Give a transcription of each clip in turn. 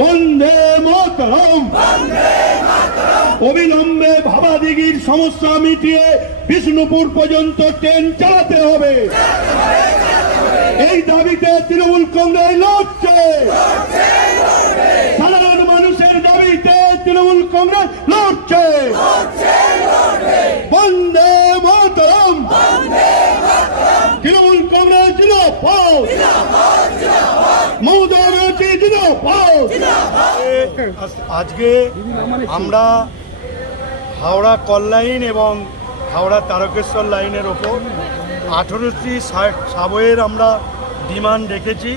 বন্দে মাতরম। অবিলম্বে ভাবাদিগির সমস্যা মিটিয়ে বিষ্ণুপুর পর্যন্ত ট্রেন চালাতে হবে। এই দাবিতে তৃণমূল কংগ্রেস লড়ছে। সাধারণ মানুষের দাবিতে তৃণমূল কংগ্রেস লড়ছে। বন্দে মাতরম। তৃণমূল কংগ্রেস জিন্দাবাদ। মমতা ব্যানার্জি জিন্দাবাদ। আজ- আজকে আমরা হাওড়া কল লাইন এবং হাওড়া তারকেশ্বর লাইনের ওপর আঠেরোটি সাবয়ের আমরা ডিমান্ড রেখেছি।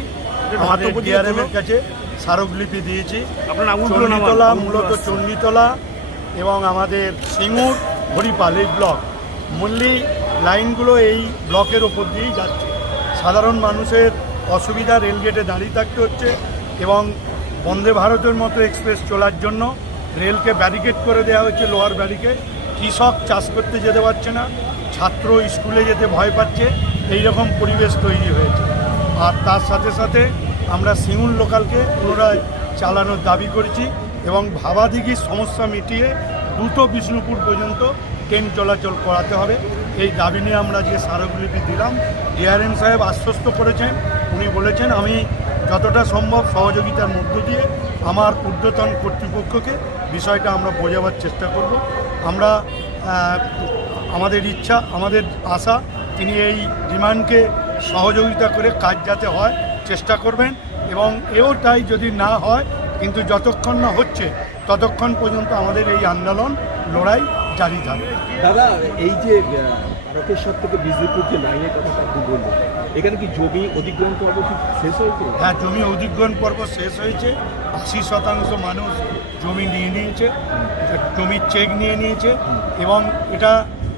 আমাদের ডিআরএম কাছে স্মারকলিপি দিয়েছি। চণ্ডীতলা মূলত চণ্ডীতলা এবং আমাদের সিঙ্গুর হরিপাল এই ব্লক। মূল্যি লাইনগুলো এই ব্লকের ওপর দিয়েই যাচ্ছে। সাধারণ মানুষের অসুবিধা রেলগেটে দাঁড়িয়ে থাকতে হচ্ছে এবং বন্দে ভারতের মতো এক্সপ্রেস চলার জন্য রেলকে ব্যারিকেড করে দেওয়া হয়েছে লোয়ার ব্যারিকেড। কৃষক চাষ করতে যেতে পারছে না, ছাত্র স্কুলে যেতে ভয় পাচ্ছে এই রকম পরিবেশ তৈরি হয়েছে। আর তার সাথে সাথে আমরা সিঙ্গুল লোকালকে পুনরায় চালানোর দাবি করেছি এবং ভাবাদিঘির সমস্যা মিটিয়ে দ্রুত বিষ্ণুপুর পর্যন্ত ট্রেন চলাচল করাতে হবে। এই দাবি নিয়ে আমরা যে স্মারকলিপি দিলাম ডিআরএম সাহেব আশ্বস্ত করেছেন। উনি বলেছেন, আমি যতটা সম্ভব সহযোগিতার মধ্য দিয়ে আমার ঊর্ধ্বতন কর্তৃপক্ষকে বিষয়টা আমরা বোঝাবার চেষ্টা করব। আমরা আমাদের ইচ্ছা আমাদের আশা তিনি এই ডিমান্ডকে সহযোগিতা করে কাজ যাতে হয় চেষ্টা করবেন এবং এও তাই যদি না হয় কিন্তু যতক্ষণ না হচ্ছে ততক্ষণ পর্যন্ত আমাদের এই আন্দোলন লড়াই জারি থাকবে। দাদা এই যে আহ, তারকেশ্বর থেকে বিজলিপুর যে লাইনের আপনি বললেন এখানে কি জমি অধিগ্রহণ পর্ব শেষ হয়েছে? হ্যাঁ জমি অধিগ্রহণ পর্ব শেষ হয়েছে। আশি শতাংশ মানুষ জমি নিয়ে নিয়েছে জমির চেক নিয়ে নিয়েছে এবং এটা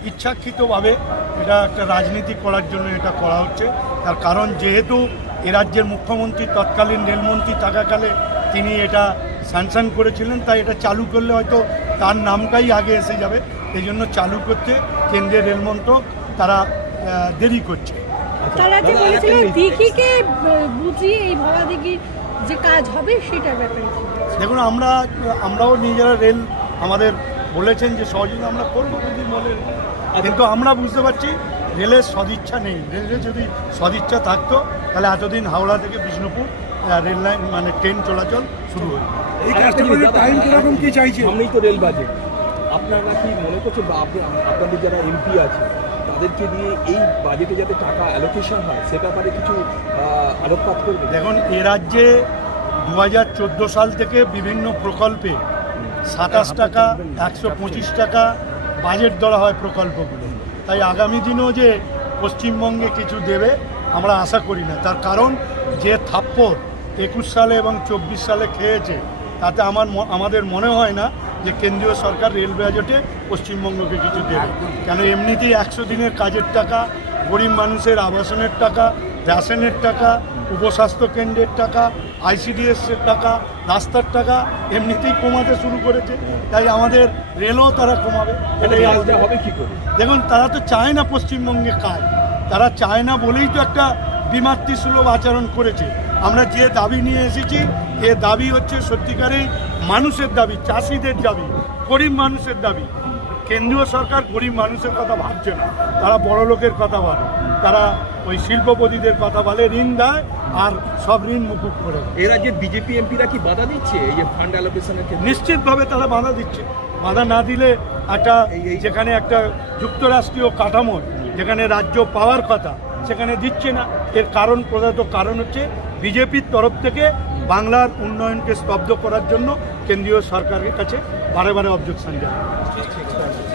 ইচ্ছাকৃতভাবে এটা একটা রাজনীতি করার জন্য এটা করা হচ্ছে। তার কারণ যেহেতু এ রাজ্যের মুখ্যমন্ত্রী তৎকালীন রেলমন্ত্রী থাকাকালে তিনি এটা স্যাংশন করেছিলেন, তাই এটা চালু করলে হয়তো তার নামটাই আগে এসে যাবে। এই জন্য চালু করতে কেন্দ্রীয় রেলমন্ত্রক তারা দেরি করছে। তারা যে বলেছিল দিঘিকে বুঝিয়ে এই ভাবা দিঘির যে কাজ হবে সেটার ব্যাপারে। দেখুন আমরা আমরাও নিজেরা রেল আমাদের বলেছেন যে সহযোগিতা আমরা করব যদি বলে। কিন্তু আমরা বুঝতে পারছি রেলের সদিচ্ছা নেই। রেলের যদি সদিচ্ছা থাকতো তাহলে এতদিন হাওড়া থেকে বিষ্ণুপুর রেল লাইন মানে ট্রেন চলাচল শুরু হতো এই কাজটা টাইম কীরকম কি চাইছে? সামনেই তো রেল বাজেট। আপনারা কি মনে করছেন বা আপনি আপনাদের যারা এমপি আছে তাদেরকে দিয়ে এই বাজেটে যাতে টাকা অ্যালোকেশন হয় সে ব্যাপারে কিছু আলোকপাত করবে? দেখুন এ রাজ্যে দু হাজার চোদ্দ সাল থেকে বিভিন্ন প্রকল্পে সাতাশ টাকা একশো পঁচিশ টাকা বাজেট ধরা হয় প্রকল্পগুলো তাই আগামী দিনেও যে পশ্চিমবঙ্গে কিছু দেবে আমরা আশা করি না। তার কারণ যে থাপ্পড় একুশ সালে এবং চব্বিশ সালে খেয়েছে তাতে আমার আমাদের মনে হয় না যে কেন্দ্রীয় সরকার রেল বাজেটে পশ্চিমবঙ্গকে কিছু দেবে। কেন এমনিতেই একশো দিনের কাজের টাকা গরিব মানুষের আবাসনের টাকা রেশনের টাকা উপস্বাস্থ্য কেন্দ্রের টাকা আইসিডিএসের টাকা রাস্তার টাকা এমনিতেই কমাতে শুরু করেছে। তাই আমাদের রেলও তারা কমাবে। এটাই আমাদের হবে কী করে? দেখুন তারা তো চায় না পশ্চিমবঙ্গে কাজ। তারা চায় না বলেই তো একটা বিমাতৃসুলভ আচরণ করেছে। আমরা যে দাবি নিয়ে এসেছি এ দাবি হচ্ছে সত্যিকারের মানুষের দাবি চাষিদের দাবি গরিব মানুষের দাবি। কেন্দ্রীয় সরকার গরিব মানুষের কথা ভাবছে না। তারা বড় লোকের কথা বলে তারা ওই শিল্পপতিদের কথা বলে ঋণ দেয় আর সব ঋণ মুকুব করে। এরা যে বিজেপি এমপিরা কি বাধা দিচ্ছে এই যে ফান্ড অ্যালোকেশনের নিশ্চিতভাবে তারা বাধা দিচ্ছে। বাধা না দিলে একটা যেখানে একটা যুক্তরাষ্ট্রীয় কাঠামো যেখানে রাজ্য পাওয়ার কথা সেখানে দিচ্ছে না। এর কারণ প্রধানত কারণ হচ্ছে বিজেপির তরফ থেকে বাংলার উন্নয়নকে স্তব্ধ করার জন্য কেন্দ্রীয় সরকারের কাছে বারে বারে অবজেকশন জানায়